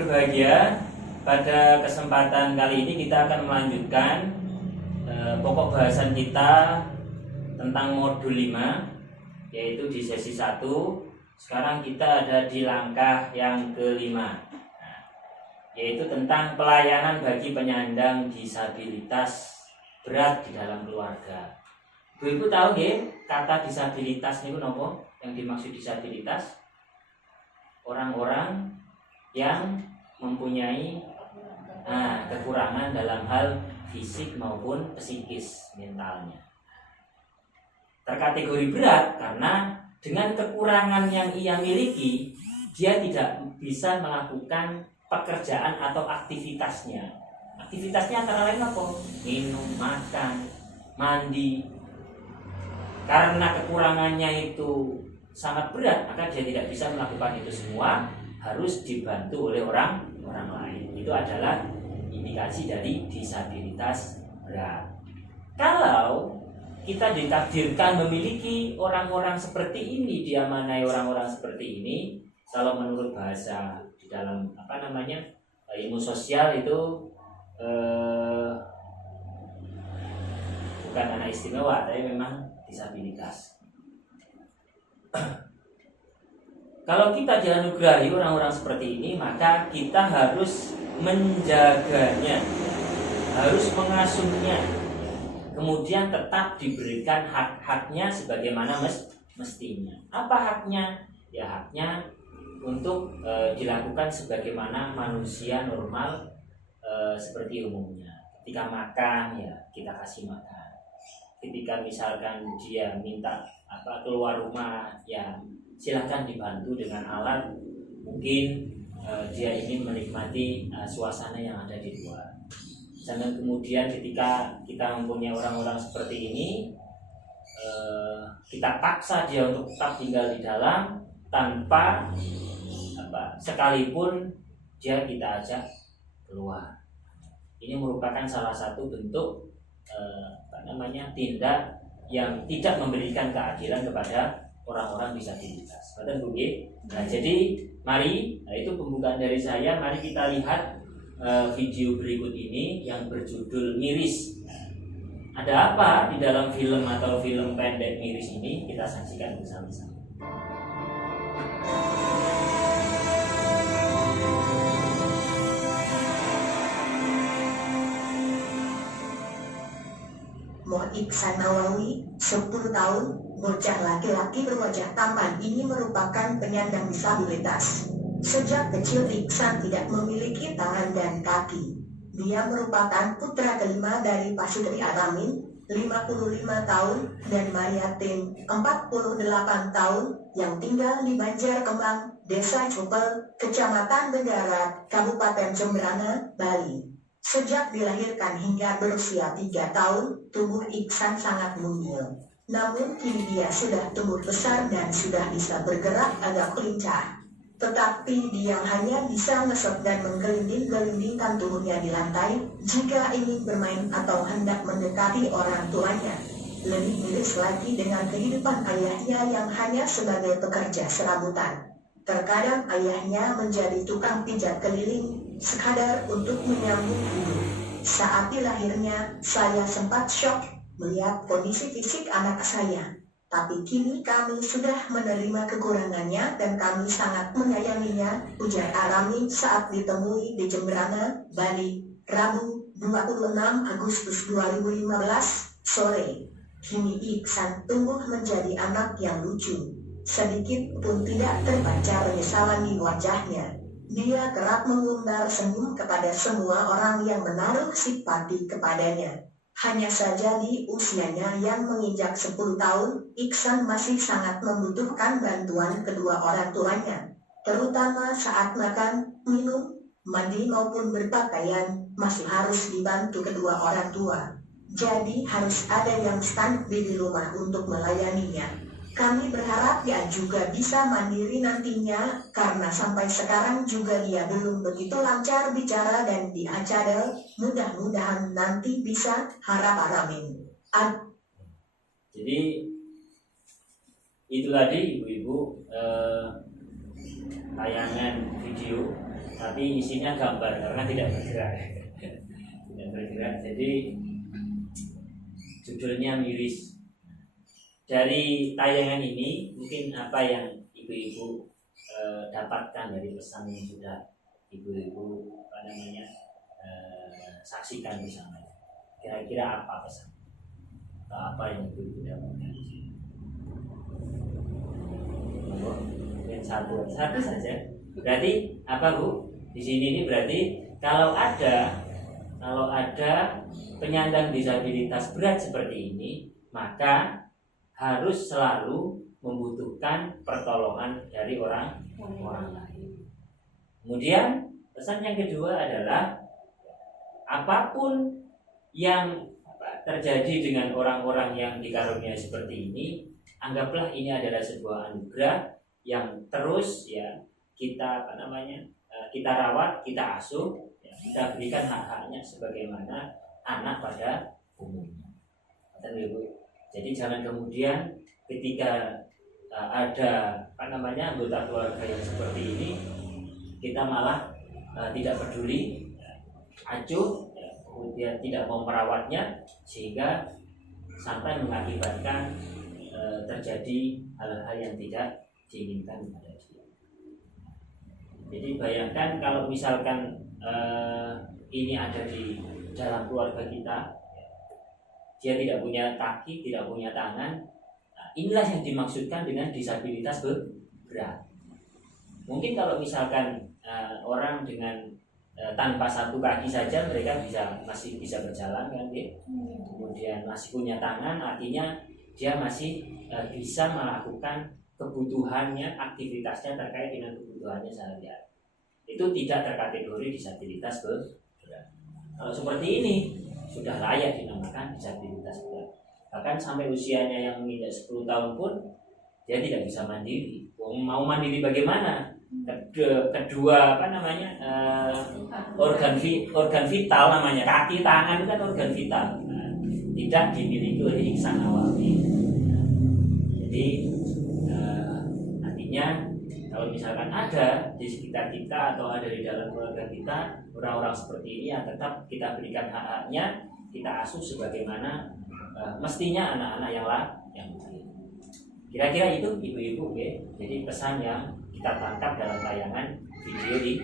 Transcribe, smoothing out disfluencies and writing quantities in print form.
berbahagia, pada kesempatan kali ini kita akan melanjutkan pokok bahasan kita tentang modul 5, yaitu di sesi 1. Sekarang kita ada di langkah yang kelima, yaitu tentang pelayanan bagi penyandang disabilitas berat di dalam keluarga. Ibu tahu nggih kata disabilitas niku napa? Yang dimaksud disabilitas orang-orang yang mempunyai kekurangan dalam hal fisik maupun psikis mentalnya. Terkategori berat karena dengan kekurangan yang ia miliki, dia tidak bisa melakukan pekerjaan atau aktivitasnya. Aktivitasnya antara lain apa? Minum, makan, mandi. Karena kekurangannya itu sangat berat, maka dia tidak bisa melakukan itu semua, harus dibantu oleh orang lain. Itu adalah indikasi dari disabilitas berat. Kalau kita ditakdirkan memiliki orang-orang seperti ini, diamanai orang-orang seperti ini, kalau menurut bahasa di dalam ilmu sosial itu bukan anak istimewa, tapi memang disabilitas. Kalau kita dianugerahi orang-orang seperti ini, maka kita harus menjaganya, harus mengasuhnya, kemudian tetap diberikan hak-haknya sebagaimana mestinya. Apa haknya? Ya haknya untuk dilakukan sebagaimana manusia normal seperti umumnya. Ketika makan, ya kita kasih makan. Ketika misalkan dia minta keluar rumah, ya silahkan dibantu dengan alat. Mungkin dia ingin menikmati suasana yang ada di luar. Jangan kemudian ketika kita mempunyai orang-orang seperti ini, kita paksa dia untuk tetap tinggal di dalam tanpa sekalipun dia kita ajak keluar. Ini merupakan salah satu bentuk tindak yang tidak memberikan keadilan kepada orang-orang disabilitas. Nah, jadi mari, itu pembukaan dari saya. Mari kita lihat video berikut ini yang berjudul Miris. Ada apa di dalam film atau film pendek Miris ini? Kita saksikan bersama-sama. Iksan Nawawi, 10 tahun, bocah laki-laki berwajah tampan ini merupakan penyandang disabilitas. Sejak kecil Iksan tidak memiliki tangan dan kaki. Dia merupakan putra kelima dari Pasutri Aramin, 55 tahun, dan Mariatin, 48 tahun, yang tinggal di Banjarkembang, Desa Cupel, Kecamatan Bendarat, Kabupaten Jemberana, Bali. Sejak dilahirkan hingga berusia 3 tahun, tubuh Iksan sangat mungil. Namun kini dia sudah tumbuh besar dan sudah bisa bergerak agak lincah. Tetapi dia hanya bisa ngesot dan menggelinding-gelindingkan tubuhnya di lantai jika ingin bermain atau hendak mendekati orang tuanya. Lebih miris lagi dengan kehidupan ayahnya yang hanya sebagai pekerja serabutan. Terkadang ayahnya menjadi tukang pijat keliling, sekadar untuk menyambung hidup. Saat dilahirnya, saya sempat syok melihat kondisi fisik anak saya. Tapi kini kami sudah menerima kekurangannya dan kami sangat menyayanginya, ujar Aramin saat ditemui di Jemberana, Bali, Rabu, 26 Agustus 2015, sore. Kini Iksan tumbuh menjadi anak yang lucu. Sedikit pun tidak terbaca penyesalan di wajahnya. Dia kerap mengumbar senyum kepada semua orang yang menaruh simpati kepadanya. Hanya saja di usianya yang menginjak 10 tahun, Iksan masih sangat membutuhkan bantuan kedua orang tuanya. Terutama saat makan, minum, mandi maupun berpakaian, masih harus dibantu kedua orang tua. Jadi harus ada yang standby di rumah untuk melayaninya. Kami berharap dia juga bisa mandiri nantinya, karena sampai sekarang juga dia belum begitu lancar bicara dan diajari. Mudah-mudahan nanti bisa, harap Aramin. Jadi itu tadi ibu-ibu tayangan video tapi isinya gambar karena tidak bergerak. Tidak bergerak, jadi judulnya miris. Dari tayangan ini mungkin apa yang ibu-ibu dapatkan dari pesan yang sudah ibu-ibu saksikan bersama. Kira-kira apa pesan? Atau apa yang ibu-ibu dapatkan di sini? Yang satu saja. Berarti apa Bu? Di sini ini berarti kalau ada penyandang disabilitas berat seperti ini, maka harus selalu membutuhkan pertolongan dari orang lain. Kemudian pesan yang kedua adalah apapun yang terjadi dengan orang-orang yang dikaruniai seperti ini, anggaplah ini adalah sebuah anugerah yang terus kita kita rawat, kita asuh, kita berikan hak-haknya sebagaimana anak pada umumnya. Jadi jangan kemudian ketika ada anggota keluarga yang seperti ini, kita malah tidak peduli, acuh, kemudian tidak mau merawatnya, sehingga sampai mengakibatkan terjadi hal-hal yang tidak diinginkan pada dia. Jadi bayangkan kalau misalkan ini ada di dalam keluarga kita, dia tidak punya kaki, tidak punya tangan. Inilah yang dimaksudkan dengan disabilitas berat. Mungkin kalau misalkan orang dengan tanpa satu kaki saja mereka masih bisa berjalan kan, kemudian masih punya tangan, artinya dia masih bisa melakukan kebutuhannya, aktivitasnya terkait dengan kebutuhannya sehari-hari. Itu tidak terkategori disabilitas berat. Kalau seperti ini sudah layak dinamakan disabilitas berat. Bahkan sampai usianya yang menginjak 10 tahun pun dia tidak bisa mandiri. Mau mandiri bagaimana? Kedua organ vital namanya, kaki tangan itu kan organ vital, tidak dimiliki oleh Ihsan Nawawi. Jadi artinya kalau misalkan ada di sekitar kita atau ada di dalam keluarga kita orang-orang seperti ini, yang tetap kita berikan hak-haknya, kita asuh sebagaimana mestinya anak-anak yang lain. Kira-kira itu ibu-ibu, jadi pesan yang kita tangkap dalam tayangan video ini.